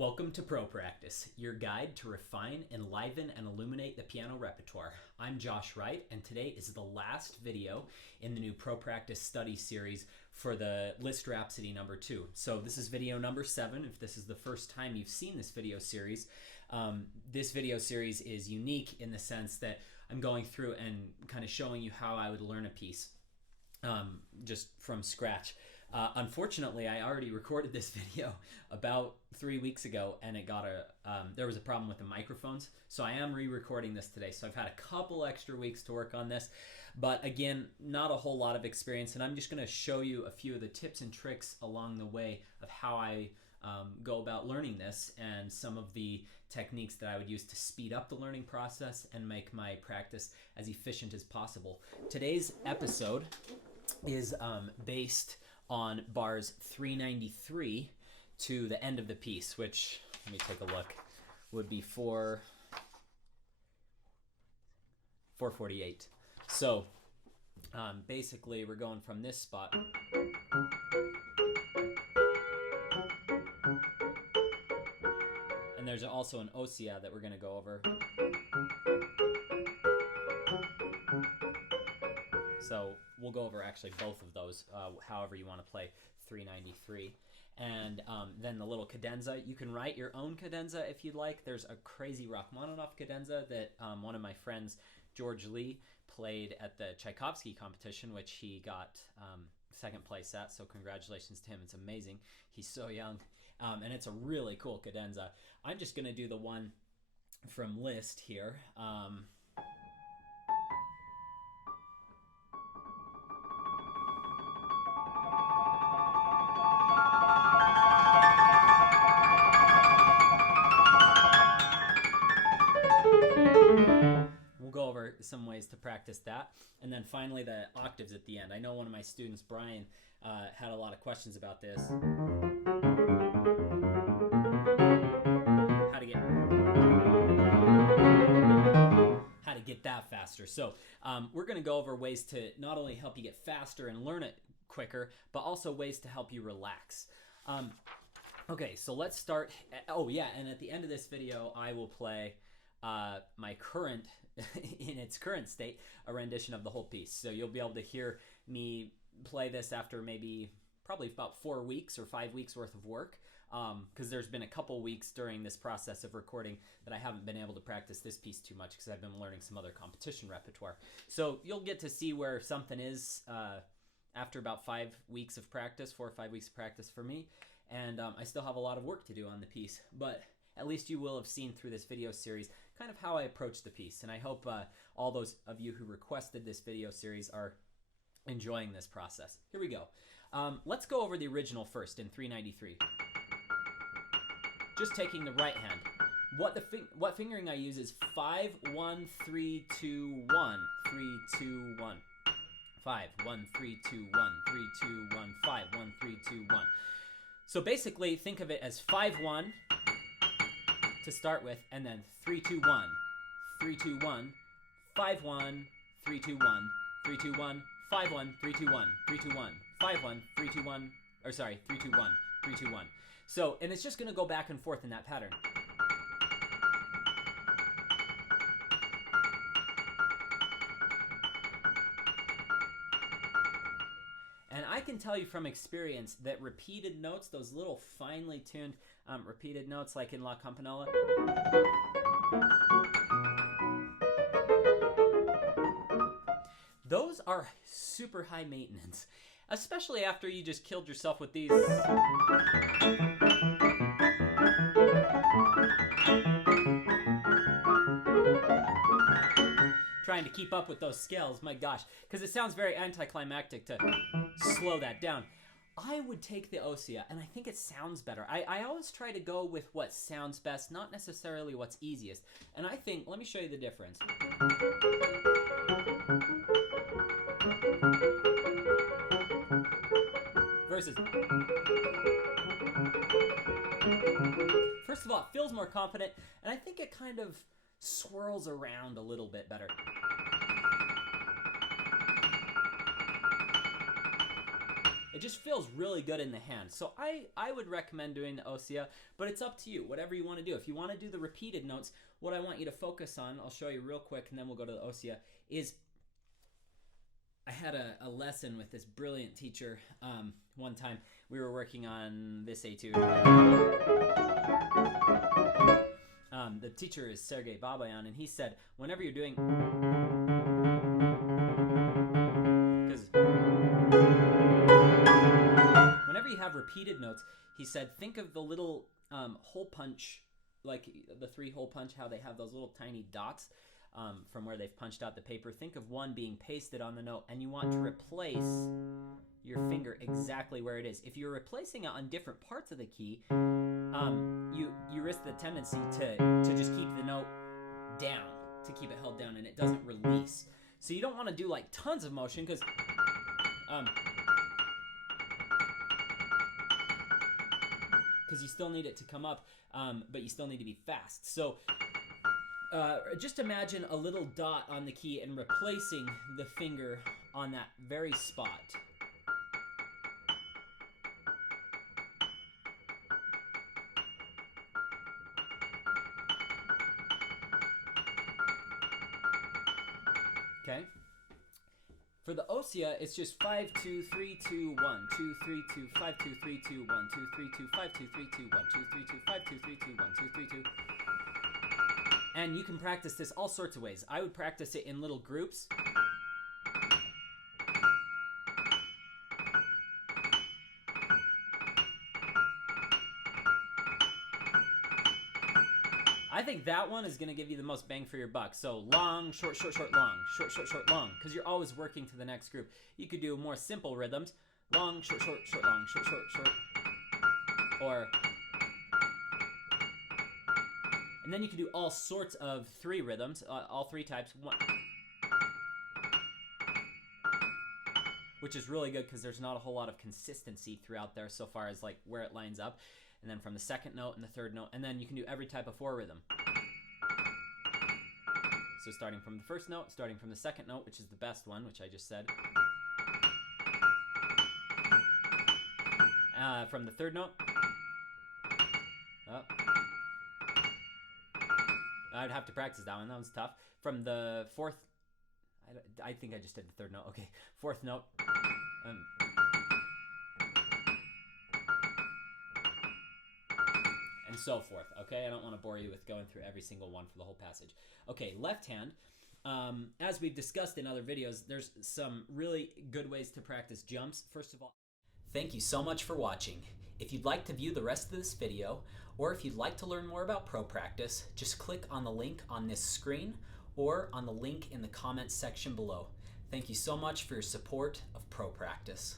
Welcome to ProPractice, your guide to refine, enliven, and illuminate the piano repertoire. I'm Josh Wright, and today is the last video in the new ProPractice study series for the Liszt Rhapsody No.2. So this is video number 7. If this is the first time you've seen this video series is unique in the sense that I'm going through and kind of showing you how I would learn a piece just from scratch. Unfortunately, I already recorded this video about 3 weeks ago, and there was a problem with the microphones, so I am re-recording this today. So I've had a couple extra weeks to work on this, but again, not a whole lot of experience, and I'm just going to show you a few of the tips and tricks along the way of how I go about learning this, and some of the techniques that I would use to speed up the learning process and make my practice as efficient as possible. Today's episode is based on bars 393 to the end of the piece, which, let me take a look, would be 448. So basically we're going from this spot and there's also an ossia that we're going to go over. So we'll go over actually both of those, however you want to play 393. And then the little cadenza. You can write your own cadenza if you'd like. There's a crazy Rachmaninoff cadenza that one of my friends, George Lee, played at the Tchaikovsky competition, which he got second place at. So congratulations to him. It's amazing. He's so young. And it's a really cool cadenza. I'm just going to do the one from Liszt here. We'll go over some ways to practice that. And then finally the octaves at the end. I know one of my students, Brian, had a lot of questions about this. How to get that faster. So we're going to go over ways to not only help you get faster and learn it quicker, but also ways to help you relax. Okay, so let's start. Oh yeah, and at the end of this video, I will play my current, in its current state, a rendition of the whole piece. So you'll be able to hear me play this after probably about 4 weeks or 5 weeks worth of work, because there's been a couple weeks during this process of recording that I haven't been able to practice this piece too much because I've been learning some other competition repertoire. So you'll get to see where something is after about 5 weeks of practice, 4 or 5 weeks of practice for me, and I still have a lot of work to do on the piece, but at least you will have seen through this video series kind of how I approach the piece, and I hope all those of you who requested this video series are enjoying this process. Here we go. Let's go over the original first in 393. Just taking the right hand. What fingering I use is 5, 1, 3, 2, 1, 3, 2, 1. 5, 1, 3, 2, 1, 3, 2, 1, 5, 1, 3, 2, 1. So basically think of it as 5, 1 to start with, and then 3, 2, 1, 3, 2, 1, 5, 1, 3, 2, 1, 3, 2, 1, 5, 1, 3, 2, 1, 3, 2, 1, 5, 1, 3, 2, 1, or sorry, 3, 2, 1, 3, 2, 1. So, and it's just going to go back and forth in that pattern. And I can tell you from experience that repeated notes, those little finely tuned repeated notes like in La Campanella, those are super high maintenance, especially after you just killed yourself with these. Trying to keep up with those scales, my gosh, because it sounds very anticlimactic to slow that down. I would take the ossia, and I think it sounds better. I always try to go with what sounds best, not necessarily what's easiest. And I think, let me show you the difference. Versus. First of all, it feels more confident, and I think it kind of swirls around a little bit better. It just feels really good in the hand. So I would recommend doing the Ossia, but it's up to you, whatever you want to do. If you want to do the repeated notes, what I want you to focus on, I'll show you real quick and then we'll go to the Ossia, is I had a lesson with this brilliant teacher one time. We were working on this etude. The teacher is Sergei Babayan, and he said, whenever you're doing... Whenever you have repeated notes, he said, think of the little hole punch, like the 3-hole punch, how they have those little tiny dots from where they've punched out the paper. Think of one being pasted on the note, and you want to replace your finger exactly where it is. If you're replacing it on different parts of the key, you risk the tendency to just keep the note down, to keep it held down, and it doesn't release. So you don't want to do like tons of motion, because you still need it to come up, but you still need to be fast. So just imagine a little dot on the key and replacing the finger on that very spot. Okay? For the Ossia, it's just 5 2 3 2 1 2 3 2 5 2 3 2 1 2 3 2 5 2 3 2 1 2 3 2 5 2 3 2 1 2 3 2. And you can practice this all sorts of ways. I would practice it in little groups. I think that one is going to give you the most bang for your buck. So long, short, short, short, long, short, short, short, long, because you're always working to the next group. You could do more simple rhythms, long, short, short, short, long, short, short, short, or, and then you can do all sorts of 3 rhythms, all 3 types, one, which is really good because there's not a whole lot of consistency throughout there so far as like where it lines up. And then from the 2nd note and the 3rd note, and then you can do every type of 4 rhythm. So starting from the 1st note, starting from the 2nd note, which is the best one, which I just said. From the 3rd note. Oh. I'd have to practice that one. That one's tough. From the 4th, I think I just did the 3rd note. Okay, 4th note. And so forth, okay? I don't want to bore you with going through every single one for the whole passage. Okay, left hand. As we've discussed in other videos, there's some really good ways to practice jumps. First of all, thank you so much for watching. If you'd like to view the rest of this video, or if you'd like to learn more about ProPractice, just click on the link on this screen or on the link in the comments section below. Thank you so much for your support of ProPractice.